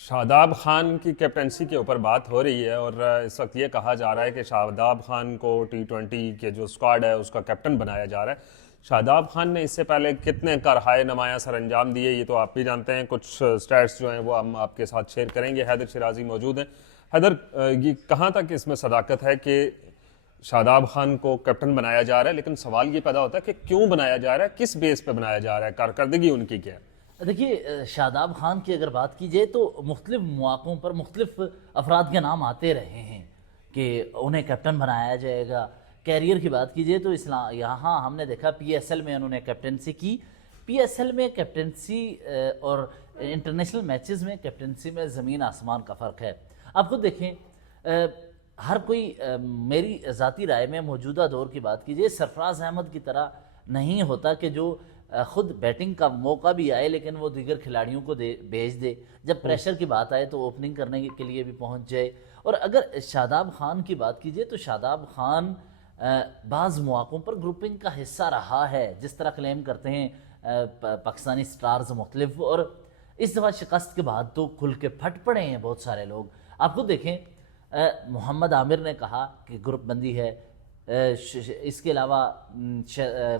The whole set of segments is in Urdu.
شاداب خان کی کیپٹنسی کے اوپر بات ہو رہی ہے اور اس وقت یہ کہا جا رہا ہے کہ شاداب خان کو T20 کے جو اسکواڈ ہے اس کا کیپٹن بنایا جا رہا ہے۔ شاداب خان نے اس سے پہلے کتنے کرہائے نمایاں سر انجام دیے یہ تو آپ بھی جانتے ہیں۔ کچھ سٹیٹس جو ہیں وہ ہم آپ کے ساتھ شیئر کریں گے۔ حیدر شیرازی موجود ہیں۔ حیدر، یہ کہاں تک اس میں صداقت ہے کہ شاداب خان کو کیپٹن بنایا جا رہا ہے، لیکن سوال یہ پیدا ہوتا ہے کہ کیوں بنایا جا رہا ہے، کس بیس پہ بنایا جا رہا ہے، کارکردگی ان کی کیا ہے؟ دیکھیے، شاداب خان کی اگر بات کی جائے تو مختلف مواقعوں پر مختلف افراد کے نام آتے رہے ہیں کہ انہیں کیپٹن بنایا جائے گا۔ کیریئر کی بات کی جائے تو یہاں ہم نے دیکھا PSL میں انہوں نے کیپٹنسی کی۔ PSL میں کیپٹنسی اور انٹرنیشنل میچز میں کیپٹنسی میں زمین آسمان کا فرق ہے۔ آپ خود دیکھیں، ہر کوئی، میری ذاتی رائے میں موجودہ دور کی بات کیجئے، سرفراز احمد کی طرح نہیں ہوتا کہ جو خود بیٹنگ کا موقع بھی آئے لیکن وہ دیگر کھلاڑیوں کو بھیج دے، جب پریشر کی بات آئے تو اوپننگ کرنے کے لیے بھی پہنچ جائے۔ اور اگر شاداب خان کی بات کیجئے تو شاداب خان بعض مواقعوں پر گروپنگ کا حصہ رہا ہے، جس طرح کلیم کرتے ہیں پاکستانی سٹارز مختلف، اور اس دفعہ شکست کے بعد تو کھل کے پھٹ پڑے ہیں بہت سارے لوگ۔ آپ خود دیکھیں، محمد عامر نے کہا کہ گروپ بندی ہے، اس کے علاوہ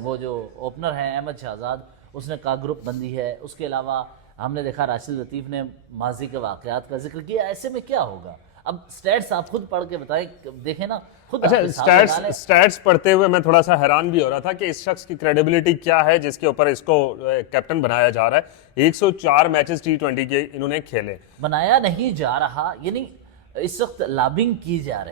وہ جو اوپنر ہیں احمد شہزاد، اس نے کہا گروپ بندی ہے۔ اس کے علاوہ ہم نے دیکھا راشد لطیف نے ماضی کے واقعات کا ذکر کیا۔ ایسے میں کیا ہوگا؟ اب سٹیٹس آپ خود پڑھ کے بتائیں، دیکھیں نا خود۔ اچھا، سٹیٹس پڑھتے ہوئے میں تھوڑا سا حیران بھی ہو رہا تھا کہ اس شخص کی کریڈیبلٹی کیا ہے جس کے اوپر اس کو کیپٹن بنایا جا رہا ہے۔ 104 میچز T20 کے انہوں نے کھیلے۔ بنایا نہیں جا رہا، یعنی اس وقت لابنگ کی جا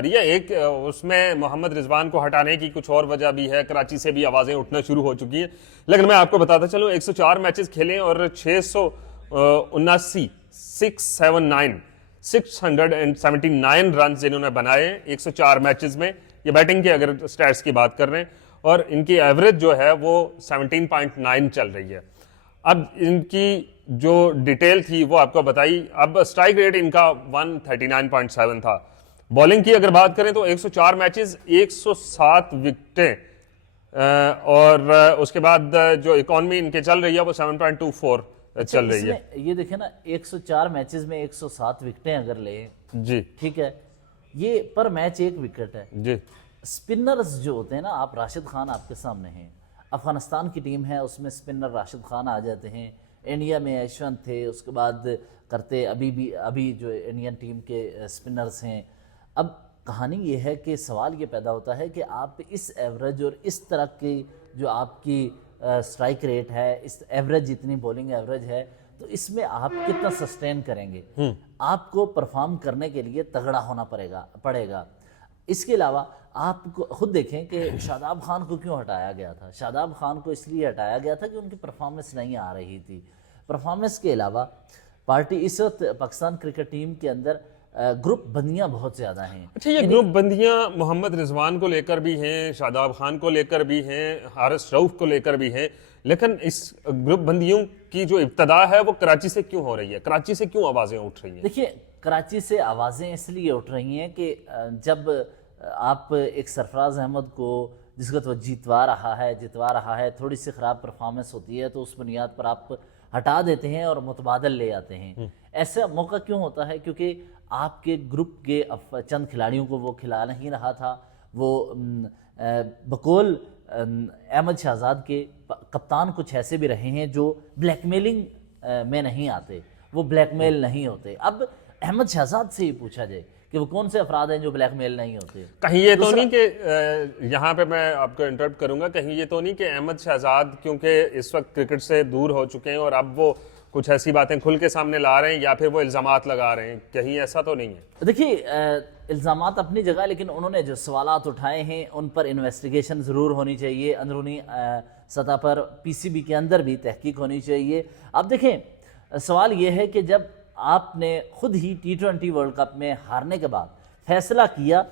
رہی ہے۔ ایک اس میں محمد رضوان کو ہٹانے کی کچھ اور وجہ بھی ہے، کراچی سے بھی آوازیں اٹھنا شروع ہو چکی ہیں، لیکن میں آپ کو بتاتا چلوں 104 میچز کھیلے اور 679 رنز جنہوں نے بنائے 104 میچز میں۔ یہ بیٹنگ کی اگر سٹیٹس کی بات کر رہے ہیں، اور ان کی ایوریج جو ہے وہ 17.9 چل رہی ہے۔ اب ان کی جو ڈیٹیل تھی وہ آپ کو بتائی۔ اب سٹرائک ریٹ ان کا 139.7 تھا۔ بولنگ کی اگر بات کریں تو 104 میچز 107 وکٹیں، اور اس کے بعد جو اکانومی ان کے چل رہی ہے وہ 7.24 چل رہی ہے۔ یہ دیکھیں نا، 104 میچز میں 107 وکٹیں اگر لیں، جی ٹھیک ہے، یہ پر میچ 1 وکٹ ہے۔ جی، سپنرز جو ہوتے ہیں نا، آپ راشد خان آپ کے سامنے ہیں، افغانستان کی ٹیم ہے، اس میں سپنر راشد خان آ جاتے ہیں۔ انڈیا میں یشونت تھے، اس کے بعد کرتے ابھی جو انڈین ٹیم کے سپنرز ہیں۔ اب کہانی یہ ہے کہ سوال یہ پیدا ہوتا ہے کہ آپ اس ایوریج اور اس طرح کی جو آپ کی سٹرائک ریٹ ہے، اس ایوریج جتنی بولنگ ایوریج ہے، تو اس میں آپ کتنا سسٹین کریں گے؟ آپ کو پرفارم کرنے کے لیے تگڑا ہونا پڑے گا۔ اس کے علاوہ آپ کو خود دیکھیں کہ شاداب خان کو کیوں ہٹایا گیا تھا۔ شاداب خان کو اس لیے ہٹایا گیا تھا کہ ان کی پرفارمنس نہیں آ رہی تھی۔ پرفارمنس کے علاوہ پارٹی اس وقت پاکستان کرکٹ ٹیم کے اندر گروپ بندیاں بہت زیادہ ہیں۔ اچھا، یہ گروپ بندیاں محمد رضوان کو لے کر بھی ہیں، شاداب خان کو لے کر بھی ہیں، حارث رؤف کو لے کر بھی ہیں، لیکن اس گروپ بندیوں کی جو ابتدا ہے وہ کراچی سے کیوں ہو رہی ہے؟ کراچی سے کیوں آوازیں اٹھ رہی ہیں؟ دیکھیے، کراچی سے آوازیں اس لیے اٹھ رہی ہیں کہ جب آپ ایک سرفراز احمد کو جس کو وہ جتوا رہا ہے، تھوڑی سی خراب پرفارمنس ہوتی ہے تو اس بنیاد پر آپ ہٹا دیتے ہیں اور متبادل لے آتے ہیں۔ ایسا موقع کیوں ہوتا ہے؟ کیونکہ آپ کے گروپ کے چند کھلاڑیوں کو وہ کھلا نہیں رہا تھا۔ وہ بقول احمد شہزاد کے کپتان کچھ ایسے بھی رہے ہیں جو بلیک میلنگ میں نہیں آتے، وہ بلیک میل نہیں ہوتے۔ اب احمد شہزاد سے ہی پوچھا جائے کہ وہ کون سے افراد ہیں جو بلیک میل نہیں ہوتے؟ کہیں یہ تو نہیں کہ یہاں پہ میں آپ کو انٹرپٹ کروں گا، کہیں یہ تو نہیں کہ احمد شہزاد کیونکہ اس وقت کرکٹ سے دور ہو چکے ہیں اور اب وہ کچھ ایسی باتیں کھل کے سامنے لا رہے ہیں، یا پھر وہ الزامات لگا رہے ہیں؟ کہیں ایسا تو نہیں ہے؟ دیکھیے، الزامات اپنی جگہ، لیکن انہوں نے جو سوالات اٹھائے ہیں ان پر انویسٹیگیشن ضرور ہونی چاہیے، اندرونی سطح پر PCB کے اندر بھی تحقیق ہونی چاہیے۔ اب دیکھیں، سوال یہ ہے کہ جب آپ نے خود ہی T20 ورلڈ کپ میں ہارنے کے بعد فیصلہ کیا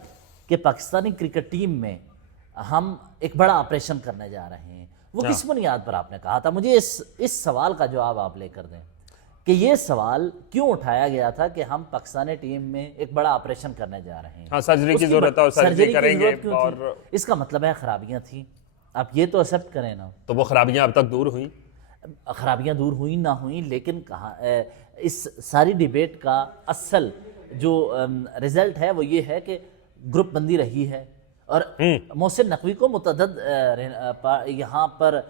کہ پاکستانی کرکٹ ٹیم میں ہم ایک بڑا آپریشن کرنے جا رہے ہیں، وہ کس بنیاد پر آپ نے کہا تھا؟ مجھے اس سوال کا جواب آپ لے کر دیں کہ یہ سوال کیوں اٹھایا گیا تھا کہ ہم پاکستانی ٹیم میں ایک بڑا آپریشن کرنے جا رہے ہیں؟ ہاں، سرجری کی ضرورت ہے اور سرجری کریں گے، اور اس کا مطلب ہے خرابیاں تھیں۔ آپ یہ تو ایکسیپٹ کریں نا۔ تو وہ خرابیاں اب تک دور ہوئیں؟ خرابیاں دور ہوئیں نہ ہوئیں، لیکن کہاں اس ساری ڈیبیٹ کا اصل جو رزلٹ ہے وہ یہ ہے کہ گروپ بندی رہی ہے، اور محسن نقوی کو متعدد یہاں پر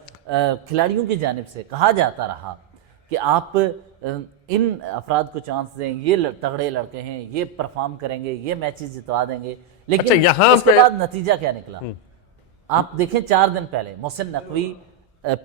کھلاڑیوں کی جانب سے کہا جاتا رہا کہ آپ ان افراد کو چانس دیں، یہ تگڑے لڑکے ہیں، یہ پرفارم کریں گے، یہ میچز جتوا دیں گے، لیکن اس کے بعد نتیجہ کیا نکلا؟ آپ دیکھیں 4 دن پہلے محسن نقوی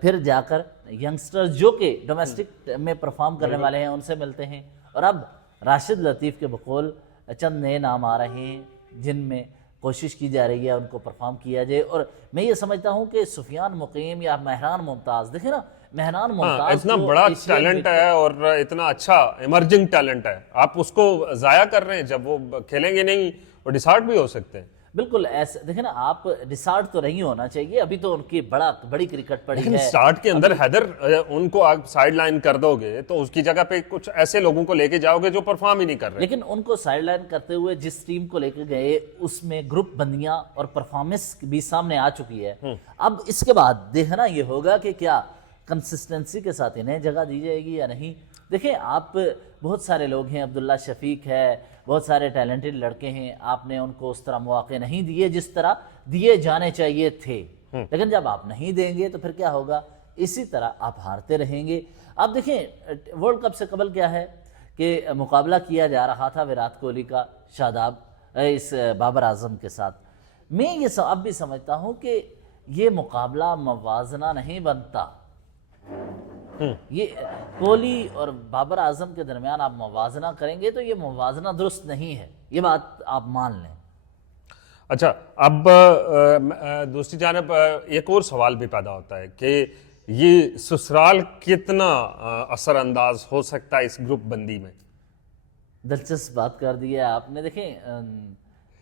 پھر جا کر ینگسٹرز جو کہ ڈومیسٹک میں پرفارم کرنے والے ہیں ان سے ملتے ہیں، اور اب راشد لطیف کے بقول چند نئے نام آ رہے ہیں جن میں کوشش کی جا رہی ہے ان کو پرفارم کیا جائے. اور میں یہ سمجھتا ہوں کہ سفیان مقیم یا مہران ممتاز، دیکھیں نا مہران ممتاز اتنا بڑا ٹیلنٹ ہے اور اتنا اچھا ایمرجنگ ٹیلنٹ ہے، آپ اس کو ضائع کر رہے ہیں. جب وہ کھیلیں گے نہیں وہ ڈسارٹ بھی ہو سکتے ہیں. بالکل ایسے دیکھیں نا، آپ ڈسارٹ تو نہیں ہونا چاہیے، ابھی تو ان کی بڑی کرکٹ پڑی ہے. اسٹارٹ کے اندر حیدر ان کو آپ سائیڈ لائن کر دو گے تو اس کی جگہ پہ کچھ ایسے لوگوں کو لے کے جاؤ گے جو پرفارم ہی نہیں کر رہے. لیکن ان کو سائیڈ لائن کرتے ہوئے جس ٹیم کو لے کے گئے اس میں گروپ بندیاں اور پرفارمنس بھی سامنے آ چکی ہے. اب اس کے بعد دیکھنا یہ ہوگا کہ کیا کنسسٹنسی کے ساتھ انہیں جگہ دی جائے گی یا نہیں. دیکھیں آپ بہت سارے لوگ ہیں، عبداللہ شفیق ہے، بہت سارے ٹیلنٹڈ لڑکے ہیں، آپ نے ان کو اس طرح مواقع نہیں دیے جس طرح دیے جانے چاہیے تھے. لیکن جب آپ نہیں دیں گے تو پھر کیا ہوگا؟ اسی طرح آپ ہارتے رہیں گے. آپ دیکھیں ورلڈ کپ سے قبل کیا ہے کہ مقابلہ کیا جا رہا تھا وراٹ کوہلی کا شاداب اس بابر اعظم کے ساتھ. میں یہ اب بھی سمجھتا ہوں کہ یہ مقابلہ موازنہ نہیں بنتا. یہ کوہلی اور بابر اعظم کے درمیان آپ موازنہ کریں گے تو یہ موازنہ درست نہیں ہے، یہ بات آپ مان لیں. اچھا، اب دوسری جانب ایک اور سوال بھی پیدا ہوتا ہے کہ یہ سسرال کتنا اثر انداز ہو سکتا ہے اس گروپ بندی میں. دلچسپ بات کر دی ہے آپ نے. دیکھیں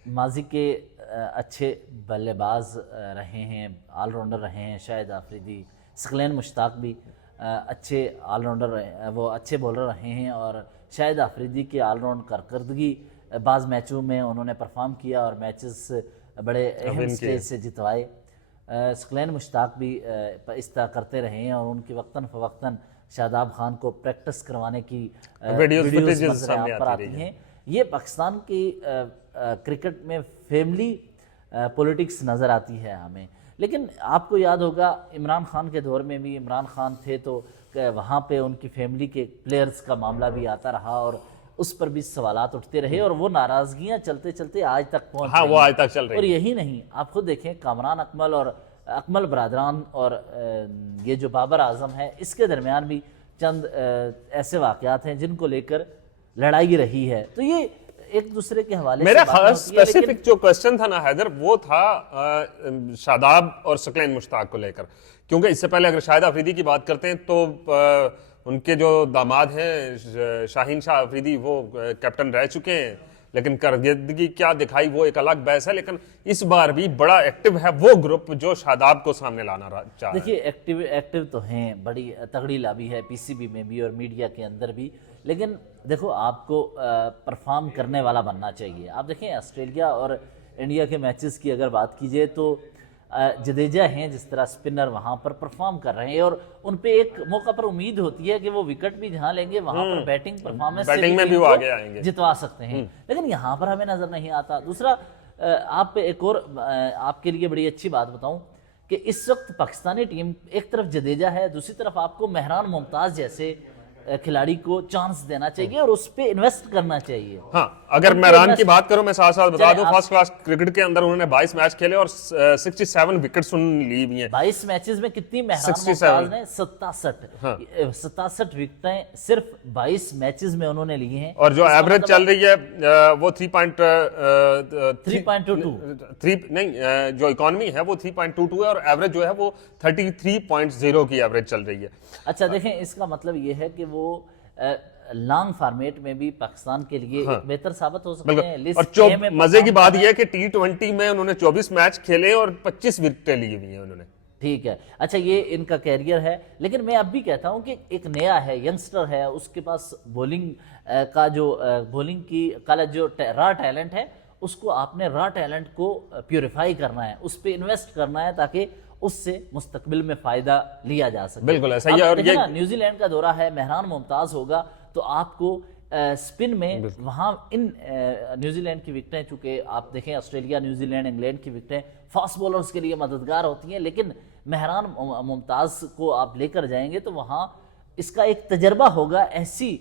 ماضی کے اچھے بلے باز رہے ہیں، آل راؤنڈر رہے ہیں، شاہد آفریدی، ثقلین مشتاق بھی اچھے آل راؤنڈر رہے، وہ اچھے بولر رہے ہیں، اور شاہد آفریدی کی آل راؤنڈ کارکردگی بعض میچوں میں انہوں نے پرفارم کیا اور میچز بڑے اہم سٹیج سے جتوائے. ثقلین مشتاق بھی اس طرح کرتے رہے ہیں اور ان کی وقتاً فوقتاً شاداب خان کو پریکٹس کروانے کی ویڈیوز نظر عام پر آتی ہیں. یہ پاکستان کی کرکٹ میں فیملی پولیٹکس نظر آتی ہے ہمیں. لیکن آپ کو یاد ہوگا عمران خان کے دور میں بھی عمران خان تھے تو وہاں پہ ان کی فیملی کے پلیئرز کا معاملہ بھی آتا رہا اور اس پر بھی سوالات اٹھتے رہے اور وہ ناراضگیاں چلتے چلتے آج تک پہنچ رہی ہیں. وہ آج تک چل رہی. اور یہی نہیں، آپ خود دیکھیں کامران اکمل اور اکمل برادران اور یہ جو بابر اعظم ہے اس کے درمیان بھی چند ایسے واقعات ہیں جن کو لے کر لڑائی رہی ہے. تو یہ ایک دوسرے کے حوالے سے میرا خاص اسپیسیفک جو کوسچن تھا نا حیدر، وہ تھا شاداب اور ثقلین مشتاق کو لے کر. کیونکہ اس سے پہلے اگر شاہد آفریدی کی بات کرتے ہیں تو ان کے جو داماد ہیں شاہین شاہ آفریدی وہ کیپٹن رہ چکے ہیں، لیکن کارکردگی کیا دکھائی وہ ایک الگ بحث ہے. لیکن اس بار بھی بڑا ایکٹیو ہے وہ گروپ جو شاداب کو سامنے لانا چاہ رہا ہے. دیکھیے ایکٹیو تو ہیں، بڑی تگڑی لابی ہے پی سی بی میں بھی اور میڈیا کے اندر بھی. لیکن دیکھو آپ کو پرفارم کرنے والا بننا چاہیے. آپ دیکھیں آسٹریلیا اور انڈیا کے میچز کی اگر بات کیجئے تو جڈیجہ ہیں جس طرح سپنر وہاں پر پرفارم کر رہے ہیں اور ان پہ ایک موقع پر امید ہوتی ہے کہ وہ وکٹ بھی جہاں لیں گے وہاں پر بیٹنگ پرفارمنس میں بھی وہ آگے آئیں گے، جتوا سکتے ہیں. لیکن یہاں پر ہمیں نظر نہیں آتا. دوسرا آپ ایک اور آپ کے لیے بڑی اچھی بات بتاؤں کہ اس وقت پاکستانی ٹیم ایک طرف جڈیجہ ہے، دوسری طرف آپ کو مہران ممتاز جیسے کھلاڑی کو چانس دینا چاہیے اور اس پہ انویسٹ کرنا چاہیے. ہاں اگر مہران کی بات کروں میں ساتھ ساتھ بتا دوں فرسٹ کلاس کرکٹ کے اندر انہوں نے 22 میچ کھیلے اور 67 وکٹس لی ہوئی ہیں. 22 میچز میں کتنی مہران ممتاز نے 67 وکٹیں صرف 22 میچز میں انہوں نے لی ہیں. اور جو ایوریج چل رہی ہے وہ 3.22 نہیں، جو اکانومی ہے وہ 3.22 ہے اور ایوریج جو ہے وہ 33.0 کی ایوریج چل رہی ہے. اچھا دیکھیں اس کا مطلب یہ ہے کہ وہ لانگ فارمیٹ میں بھی پاکستان کے لیے ایک بہتر ثابت ہو سکتے ہیں. اور مزے کی بات یہ ہے کہ T20 میں انہوں نے 24 میچ کھیلے اور 25 وکٹیں لی ہوئی ہیں انہوں نے. ٹھیک ہے، اچھا یہ ان کا کیریئر ہے. لیکن میں اب بھی کہتا ہوں کہ ایک نیا ہے، ینگسٹر ہے، اس کے پاس بولنگ کا جو بولنگ کی جو را ٹیلنٹ ہے اس کو آپ نے را ٹیلنٹ کو پیوریفائی کرنا ہے، اس پہ انویسٹ کرنا ہے تاکہ اس سے مستقبل میں فائدہ لیا جا سکے. بالکل ایسا ہی ہے. اور یہ نیوزی لینڈ کا دورہ ہے, مہران ممتاز ہوگا, تو آپ کو سپن میں وہاں ان نیوزی لینڈ کی وکٹیں, چونکہ آپ دیکھیں آسٹریلیا, نیوزی لینڈ, انگلینڈ کی وکٹیں فاسٹ بولرز کے لیے مددگار ہوتی ہیں, لیکن مہران ممتاز کو آپ لے کر جائیں گے تو وہاں اس کا ایک تجربہ ہوگا ایسی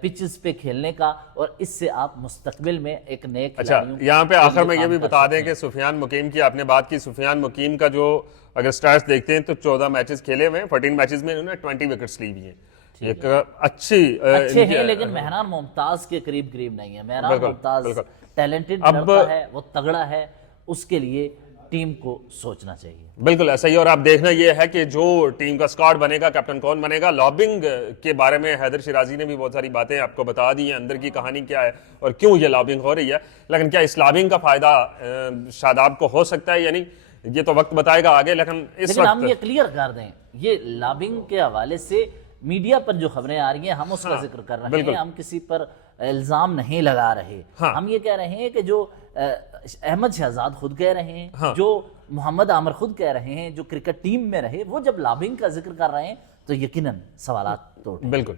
پچز پہ کھیلنے کا, اور اس سے آپ مستقبل میں ایک نئے کھلاڑیوں. یہاں پہ آخر میں یہ بھی بتا دیں کہ سفیان مقیم کی آپ نے بات کی. سفیان مقیم کا جو اگر سٹیٹس دیکھتے ہیں تو 14 میچز کھیلے ہوئے ہیں, 14 میچز میں انہوں نے 20 وکٹس لی ہوئی ہیں. ایک اچھے ہیں, لیکن مہران ممتاز کے قریب نہیں ہے. مہران ممتاز ٹیلنٹڈ لڑکا ہے, وہ تگڑا ہے, اس کے لیے ٹیم کو سوچنا چاہیے. بالکل ایسا ہی. اور آپ دیکھنا یہ ہے کہ جو ٹیم کا اسکواڈ بنے گا, کیپٹن کون بنے گا. لابنگ کے بارے میں حیدر شیرازی نے بھی بہت ساری باتیں آپ کو بتا دی ہیں, اندر کی کہانی کیا ہے اور کیوں یہ لابنگ ہو رہی ہے. لیکن کیا اس لابنگ کا فائدہ شاداب کو ہو سکتا ہے یا نہیں, یہ تو وقت بتائے گا آگے. لیکن ہم یہ کلیئر کر دیں, یہ لابنگ کے حوالے سے میڈیا پر جو خبریں آ رہی ہیں ہم اس کا ذکر کر رہے ہیں, ہم کسی پر الزام نہیں لگا رہے. ہم یہ کہہ رہے ہیں کہ جو احمد شہزاد خود کہہ رہے ہیں, جو محمد عامر خود کہہ رہے ہیں, جو کرکٹ ٹیم میں رہے, وہ جب لابنگ کا ذکر کر رہے ہیں تو یقیناً سوالات تو بالکل